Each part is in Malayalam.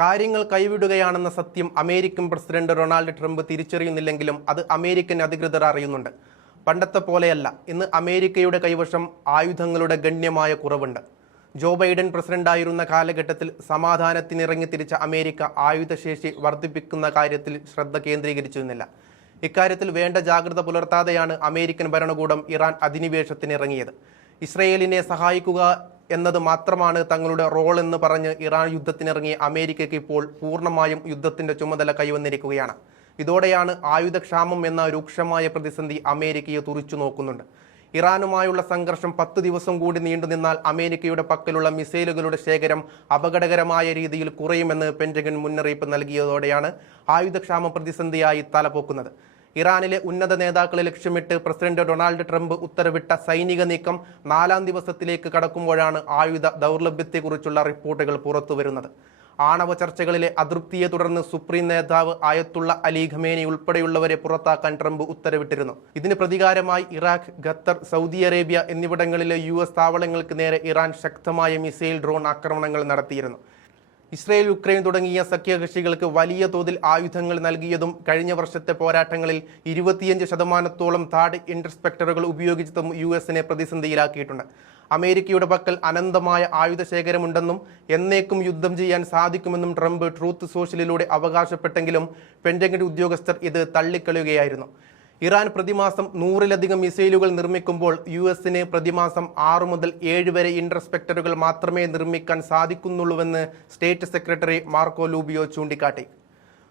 കാര്യങ്ങൾ കൈവിടുകയാണെന്ന സത്യം അമേരിക്കൻ പ്രസിഡന്റ് ഡൊണാൾഡ് ട്രംപ് തിരിച്ചറിയുന്നില്ലെങ്കിലും അത് അമേരിക്കൻ അധികൃതർ അറിയുന്നുണ്ട്. പണ്ടത്തെ പോലെയല്ല, ഇന്ന് അമേരിക്കയുടെ കൈവശം ആയുധങ്ങളുടെ ഗണ്യമായ കുറവുണ്ട്. ജോ ബൈഡൻ പ്രസിഡന്റായിരുന്ന കാലഘട്ടത്തിൽ സമാധാനത്തിനിറങ്ങി തിരിച്ച അമേരിക്ക ആയുധശേഷി വർദ്ധിപ്പിക്കുന്ന കാര്യത്തിൽ ശ്രദ്ധ കേന്ദ്രീകരിച്ചിരുന്നില്ല. ഇക്കാര്യത്തിൽ വേണ്ട ജാഗ്രത പുലർത്താതെയാണ് അമേരിക്കൻ ഭരണകൂടം ഇറാൻ അധിനിവേശത്തിനിറങ്ങിയത്. ഇസ്രയേലിനെ സഹായിക്കുക എന്നത് മാത്രമാണ് തങ്ങളുടെ റോൾ എന്ന് പറഞ്ഞ് ഇറാൻ യുദ്ധത്തിനിറങ്ങിയ അമേരിക്കയ്ക്ക് ഇപ്പോൾ പൂർണ്ണമായും യുദ്ധത്തിന്റെ ചുമതല കൈവന്നിരിക്കുകയാണ്. ഇതോടെയാണ് ആയുധക്ഷാമം എന്ന രൂക്ഷമായ പ്രതിസന്ധി അമേരിക്കയെ തുറിച്ചു നോക്കുന്നുണ്ട്. ഇറാനുമായുള്ള സംഘർഷം 10 ദിവസം കൂടി നീണ്ടുനിന്നാൽ അമേരിക്കയുടെ പക്കലുള്ള മിസൈലുകളുടെ ശേഖരം അപകടകരമായ രീതിയിൽ കുറയുമെന്ന് പെന്റഗൺ മുന്നറിയിപ്പ് നൽകിയതോടെയാണ് ആയുധക്ഷാമ പ്രതിസന്ധിയായി തലപൊക്കുന്നത്. ഇറാനിലെ ഉന്നത നേതാക്കളെ ലക്ഷ്യമിട്ട് പ്രസിഡന്റ് ഡൊണാൾഡ് ട്രംപ് ഉത്തരവിട്ട സൈനിക നീക്കം 4ാം ദിവസത്തിലേക്ക് കടക്കുമ്പോഴാണ് ആയുധ ദൗർലഭ്യത്തെക്കുറിച്ചുള്ള റിപ്പോർട്ടുകൾ പുറത്തുവരുന്നത്. ആണവ ചർച്ചകളിലെ അതൃപ്തിയെ തുടർന്ന് സുപ്രീം നേതാവ് ആയത്തുള്ള അലി ഖമേനി ഉൾപ്പെടെയുള്ളവരെ പുറത്താക്കാൻ ട്രംപ് ഉത്തരവിട്ടിരുന്നു. ഇതിന് പ്രതികാരമായി ഇറാഖ്, ഖത്തർ, സൗദി അറേബ്യ എന്നിവിടങ്ങളിലെ US താവളങ്ങൾക്ക് നേരെ ഇറാൻ ശക്തമായ മിസൈൽ, ഡ്രോൺ ആക്രമണങ്ങൾ നടത്തിയിരുന്നു. ഇസ്രയേൽ, യുക്രൈൻ തുടങ്ങിയ സഖ്യകക്ഷികൾക്ക് വലിയ തോതിൽ ആയുധങ്ങൾ നൽകിയതും കഴിഞ്ഞ വർഷത്തെ പോരാട്ടങ്ങളിൽ 25% താഡ് ഇന്റർസെപ്റ്ററുകൾ ഉപയോഗിച്ചതും US-നെ പ്രതിസന്ധിയിലാക്കിയിട്ടുണ്ട്. അമേരിക്കയുടെ പക്കൽ അനന്തമായ ആയുധശേഖരമുണ്ടെന്നും എന്നേക്കും യുദ്ധം ചെയ്യാൻ സാധിക്കുമെന്നും ട്രംപ് ട്രൂത്ത് സോഷ്യലിലൂടെ അവകാശപ്പെട്ടെങ്കിലും പെന്റഗൺ ഉദ്യോഗസ്ഥർ ഇത് തള്ളിക്കളയുകയായിരുന്നു. ഇറാൻ പ്രതിമാസം 100-ലധികം മിസൈലുകൾ നിർമ്മിക്കുമ്പോൾ US-ന് പ്രതിമാസം 6 മുതൽ 7 വരെ ഇന്റർസെപ്റ്ററുകൾ മാത്രമേ നിർമ്മിക്കാൻ സാധിക്കുന്നുള്ളൂവെന്ന് സ്റ്റേറ്റ് സെക്രട്ടറി മാർക്കോ ലൂബിയോ ചൂണ്ടിക്കാട്ടി.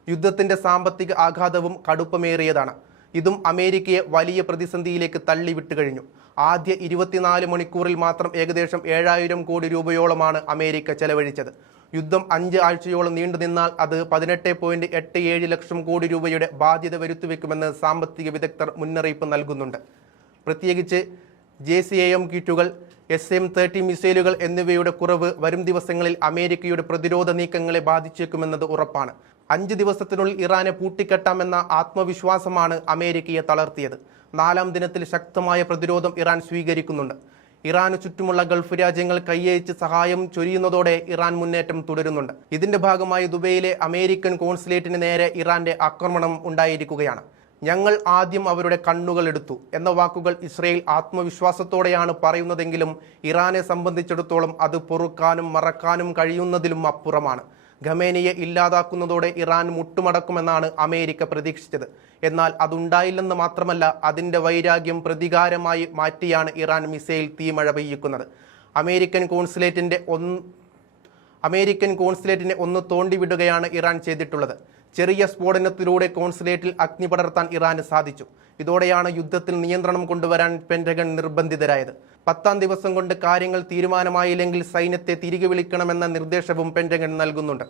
യുദ്ധത്തിന്റെ സാമ്പത്തിക ആഘാതവും കടുപ്പമേറിയതാണ്. ഇതും അമേരിക്കയെ വലിയ പ്രതിസന്ധിയിലേക്ക് തള്ളിവിട്ട് കഴിഞ്ഞു. ആദ്യ 24 മണിക്കൂറിൽ മാത്രം ഏകദേശം 7000 കോടി രൂപയോളമാണ് അമേരിക്ക ചെലവഴിച്ചത്. യുദ്ധം 5 ആഴ്ചയോളം നീണ്ടുനിന്നാൽ അത് 18.87 ലക്ഷം കോടി രൂപയുടെ ബാധ്യത വരുത്തിവെക്കുമെന്ന് സാമ്പത്തിക വിദഗ്ധർ മുന്നറിയിപ്പ് നൽകുന്നുണ്ട്. പ്രത്യേകിച്ച് JCAM കിറ്റുകൾ, SM-30 മിസൈലുകൾ എന്നിവയുടെ കുറവ് വരും ദിവസങ്ങളിൽ അമേരിക്കയുടെ പ്രതിരോധ നീക്കങ്ങളെ ബാധിച്ചേക്കുമെന്നത് ഉറപ്പാണ്. 5 ദിവസത്തിനുള്ളിൽ ഇറാനെ പൂട്ടിക്കെട്ടാമെന്ന ആത്മവിശ്വാസമാണ് അമേരിക്കയെ തളർത്തിയത്. 4ാം ദിനത്തിൽ ശക്തമായ പ്രതിരോധം ഇറാൻ സ്വീകരിക്കുന്നുണ്ട്. ഇറാനു ചുറ്റുമുള്ള ഗൾഫ് രാജ്യങ്ങൾ കൈയച്ച് സഹായം ചൊരിയുന്നതോടെ ഇറാൻ മുന്നേറ്റം തുടരുന്നുണ്ട്. ഇതിന്റെ ഭാഗമായി ദുബൈയിലെ അമേരിക്കൻ കോൺസുലേറ്റിന് നേരെ ഇറാന്റെ ആക്രമണം ഉണ്ടായിരിക്കുകയാണ്. ഞങ്ങൾ ആദ്യം അവരുടെ കണ്ണുകൾ എടുത്തു എന്ന വാക്കുകൾ ഇസ്രയേൽ ആത്മവിശ്വാസത്തോടെയാണ് പറയുന്നതെങ്കിലും ഇറാനെ സംബന്ധിച്ചിടത്തോളം അത് പൊറുക്കാനും മറക്കാനും കഴിയുന്നതിലും അപ്പുറമാണ്. ഖമേനിയെ ഇല്ലാതാക്കുന്നതോടെ ഇറാൻ മുട്ടുമടക്കുമെന്നാണ് അമേരിക്ക പ്രതീക്ഷിച്ചത്. എന്നാൽ അതുണ്ടായില്ലെന്ന് മാത്രമല്ല, അതിൻ്റെ വൈരാഗ്യം പ്രതികാരമായി മാറ്റിയാണ് ഇറാൻ മിസൈൽ തീമഴ പെയ്യിക്കുന്നത്. അമേരിക്കൻ കോൺസുലേറ്റിനെ ഒന്ന് തോണ്ടിവിടുകയാണ് ഇറാൻ ചെയ്തിട്ടുള്ളത്. ചെറിയ സ്ഫോടനത്തിലൂടെ കോൺസുലേറ്റിൽ അഗ്നി പടർത്താൻ ഇറാന് സാധിച്ചു. ഇതോടെയാണ് യുദ്ധത്തിൽ നിയന്ത്രണം കൊണ്ടുവരാൻ പെന്റഗൺ നിർബന്ധിതരായത്. 10ാം ദിവസം കൊണ്ട് കാര്യങ്ങൾ തീരുമാനമായില്ലെങ്കിൽ സൈന്യത്തെ തിരികെ വിളിക്കണമെന്ന നിർദ്ദേശവും പെന്റഗൺ നൽകുന്നുണ്ട്.